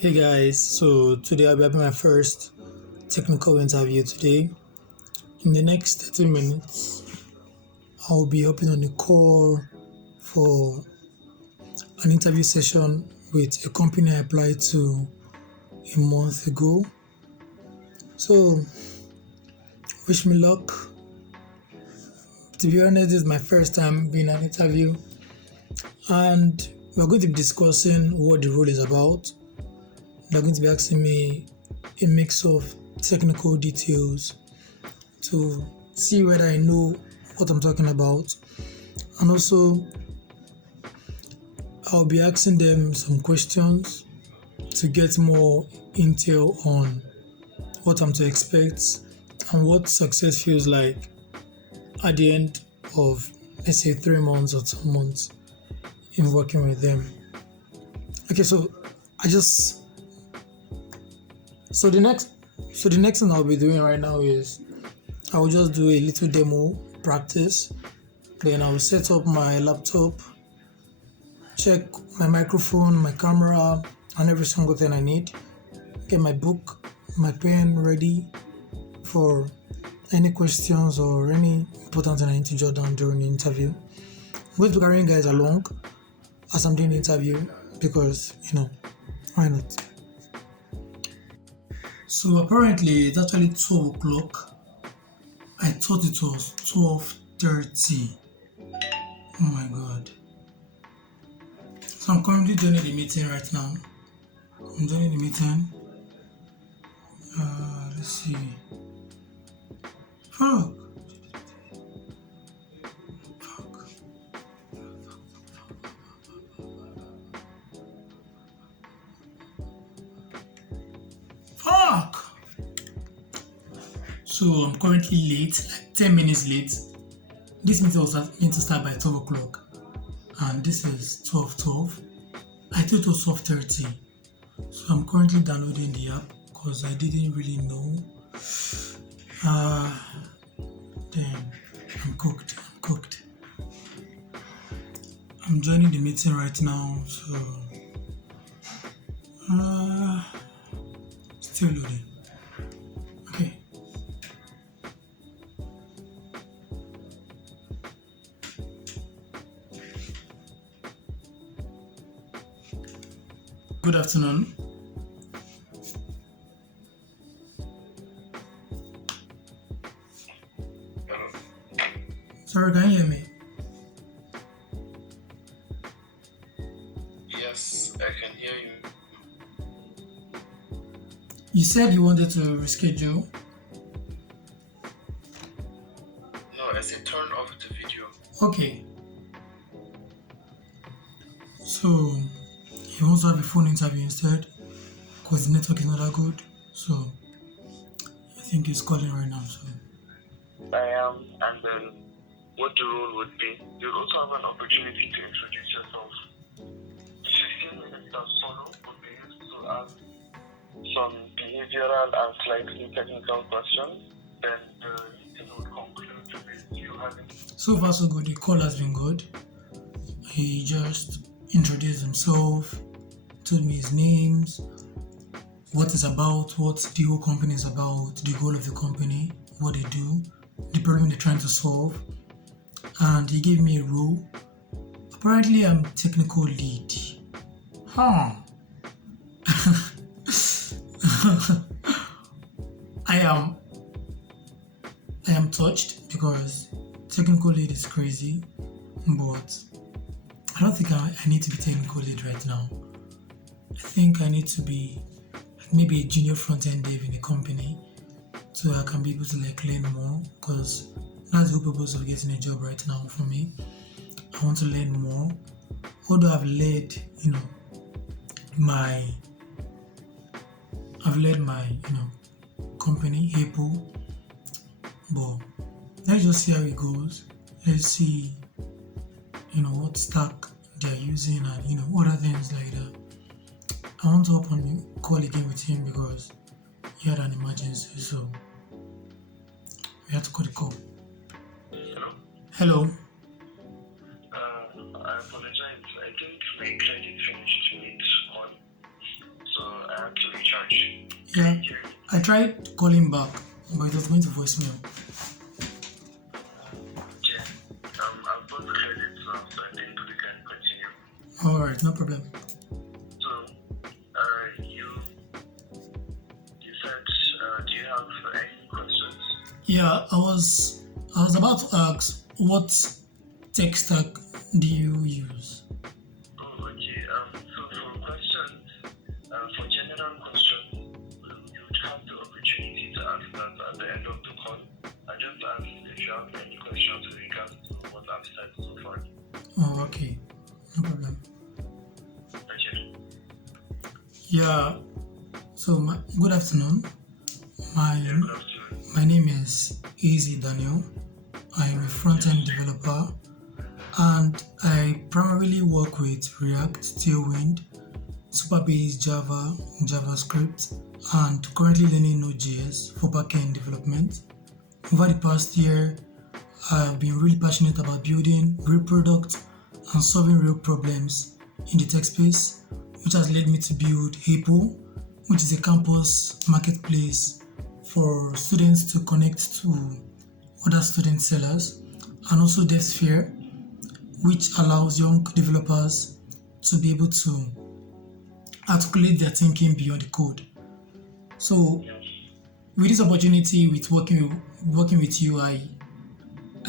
Hey guys, so today I'll be having my first technical interview today. In the next 30 minutes, I'll be hopping on a call for an interview session with a company I applied to a month ago. So, wish me luck. To be honest, this is my first time being an interview, and we're going to be discussing what the role is about. They're going to be asking me a mix of technical details to see whether I know what I'm talking about. And also, I'll be asking them some questions to get more intel on what I'm to expect and what success feels like at the end of, let's say, 3 months or 2 months in working with them. Okay, I just so the next the next thing I'll be doing right now is I'll just do a little demo practice. Then I'll set up my laptop, check my microphone, my camera, and every single thing I need. Get my book, my pen ready for any questions or any important thing I need to jot down during the interview. I'm going to be carrying guys along as I'm doing the interview because, why not? So apparently it's actually 12 o'clock. I thought it was 12:30. Oh my god. So I'm currently joining the meeting right now. I'm joining the meeting. Let's see. Fuck. Fuck. Fuck. So I'm currently late, like 10 minutes late. This meeting was meant to start by 12 o'clock. And this is 12:12. I thought it was 12:30. So I'm currently downloading the app because I didn't really know. Damn. I'm cooked. I'm joining the meeting right now, so still loading. Okay. Good afternoon. Sorry, can you hear me? Yes, I can hear you. You said you wanted to reschedule. No, I said turn off the video. Okay. So he wants to have a phone interview instead because the network is not that good. So I think he's calling right now. So I am, and then what the role would be. You also have an opportunity to introduce yourself. 15 minutes of solo would be used to ask some behavioral and slightly technical questions. Then the meeting would conclude with you having. so far so good. The call has been good. He just introduced himself, told me his names, what it's about, what the whole company is about, the goal of the company, what they do, the problem they're trying to solve, and he gave me a role. Apparently, I'm technical lead. Huh. I am touched because technical lead is crazy, but I don't think I need to be technical lead right now. I think I need to be maybe a junior front-end dev in a company so I can be able to learn more because that's the whole purpose of getting a job right now for me. I want to learn more. Although I've led my company, Apple, but let's just see how it goes. Let's see, what stack they're using and, other things like that. I want to hop on the call again with him because he had an emergency, so we had to call the call. Hello. I apologize. I think my credit finished with one. So I charge. Yeah, Thank you. I tried calling back, but it was going to voicemail. Okay. I've both heard it, so I think we can continue. All right, no problem. So, you said, do you have any questions? Yeah, I was about to ask what tech stack do you use? Oh, okay. So for questions, for general questions, you would have the opportunity to ask that at the end of the call. I just asked if you have any questions with regards to what I've said so far. Oh, okay, no problem. Okay. Yeah. So, good afternoon. My Yeah, good afternoon. my name is Easy Daniel. I am a front-end developer, and I primarily work with React, Tailwind, Supabase, Java, JavaScript, and currently learning Node.js for backend development. Over the past year, I've been really passionate about building real products and solving real problems in the tech space, which has led me to build Apple, which is a campus marketplace for students to connect to other student sellers, and also DevSphere, which allows young developers to be able to articulate their thinking beyond the code. So, with this opportunity, with working with you, I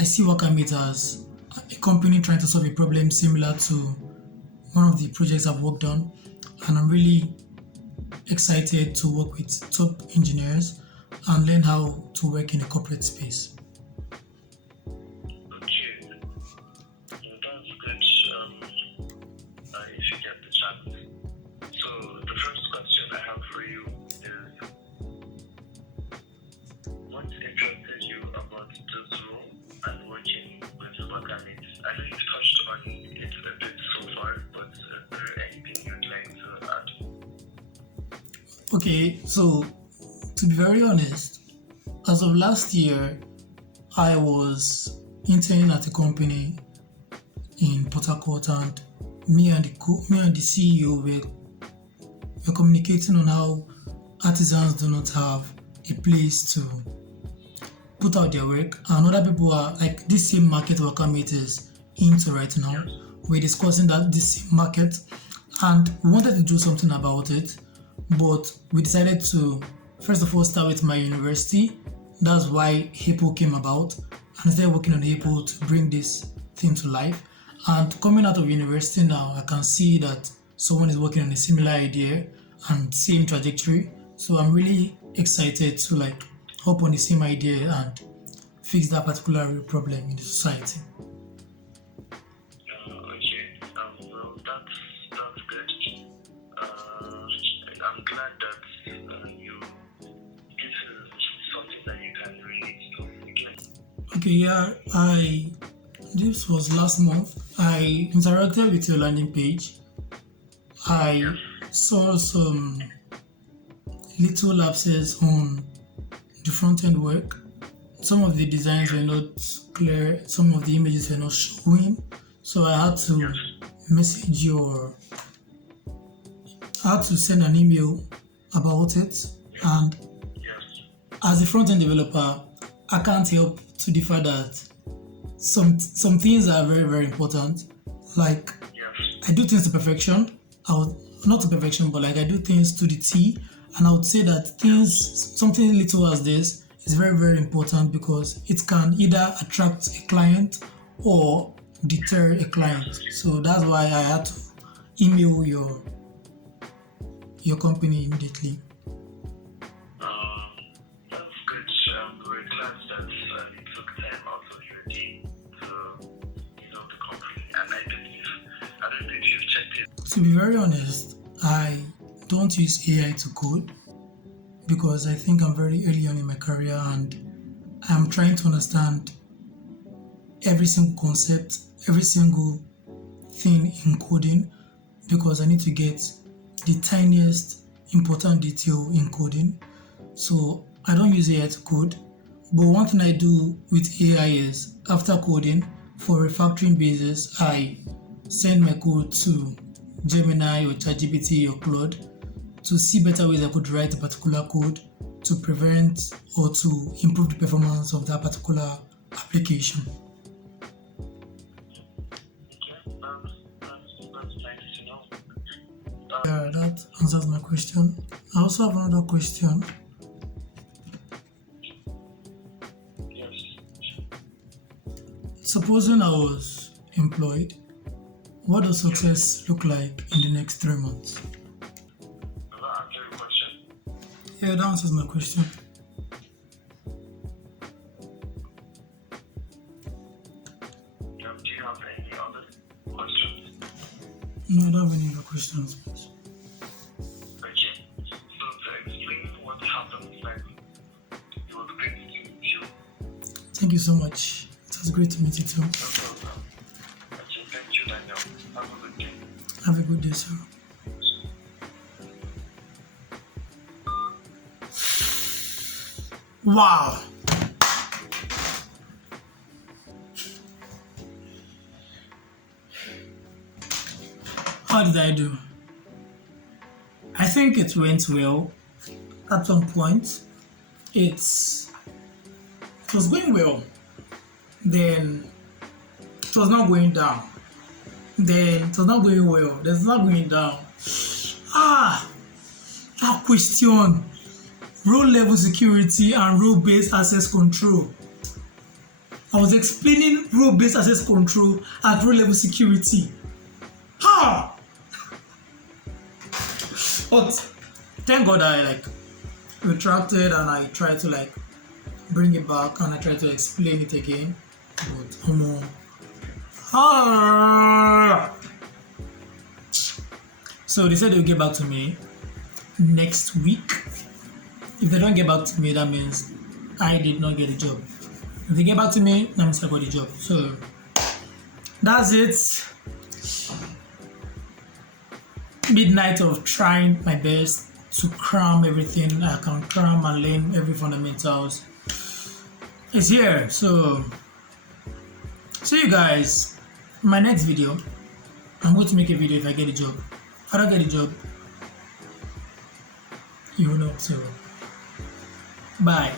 see Wakamate as a company trying to solve a problem similar to one of the projects I've worked on, and I'm really excited to work with top engineers and learn how to work in a corporate space. Okay. That's good. If you get the chance. So the first question I have for you is, what interested you about this role and working with Wakamate? I know you've touched on it a bit so far, but is there anything you'd like to add? Okay, so to be very honest, as of last year, I was interning at a company in Port Harcourt, and me and the CEO were communicating on how artisans do not have a place to put out their work, and other people are like this same market Wakamate is into right now. We're discussing that this same market, and we wanted to do something about it, but we decided to first of all start with my university. That's why Hippo came about, and I started working on Hippo to bring this thing to life. And coming out of university now, I can see that someone is working on a similar idea and same trajectory. So I'm really excited to like hop on the same idea and fix that particular problem in the society. Okay. Well, that's good. I'm glad that this is something that you can relate to. Okay. Okay, yeah, this was last month. I interacted with your landing page. I saw some little lapses on the front end work. Some of the designs were not clear, some of the images were not showing. So I had to message your I had to send an email about it, and Yes. as a front-end developer, I can't help to differ that some things are very, very important. Like Yes. I do things to perfection. I would not to perfection, but like I do things to the T, and I would say that something little as this is very, very important because it can either attract a client or deter a client. So that's why I had to email your company immediately. That's good. We're glad that you took time out of your day to the company. And I don't know if you've checked it. To be very honest, I don't use AI to code because I think I'm very early on in my career and I'm trying to understand every single concept, every single thing in coding because I need to get the tiniest important detail in coding. So I don't use AI to code. But one thing I do with AI is after coding for refactoring basis, I send my code to Gemini or ChatGPT or Claude to see better ways I could write a particular code to prevent or to improve the performance of that particular application. That's nice to know. Yeah, that answers my question. I also have another question. Yes. Supposing I was employed, what does success look like in the next 3 months? Does that answer your question? Yeah, that answers my question. Do you have any other questions? No, I don't have any other questions, please. Okay. So to explain what happens next, it was great to meet you. Thank you so much. It was great to meet you too. No problem. Okay, thank you, Daniel. Have a good day. Have a good day, sir. Wow. How did I do? I think it went well. At some point, it was going well. Then it was not going down. Then it was not going well. Then it's not going down. That question. Role level security and role-based access control. I was explaining role-based access control and role level security. But thank God I retracted and I tried to bring it back and I tried to explain it again. But so they said they'll get back to me next week. If they don't get back to me, that means I did not get the job. If they get back to me, that means I got the job. So that's it. Midnight of trying my best to cram everything I can cram and learn every fundamentals. It's here. So see you guys in my next video. I'm going to make a video if I get a job. If I don't get a job, you will know. So bye.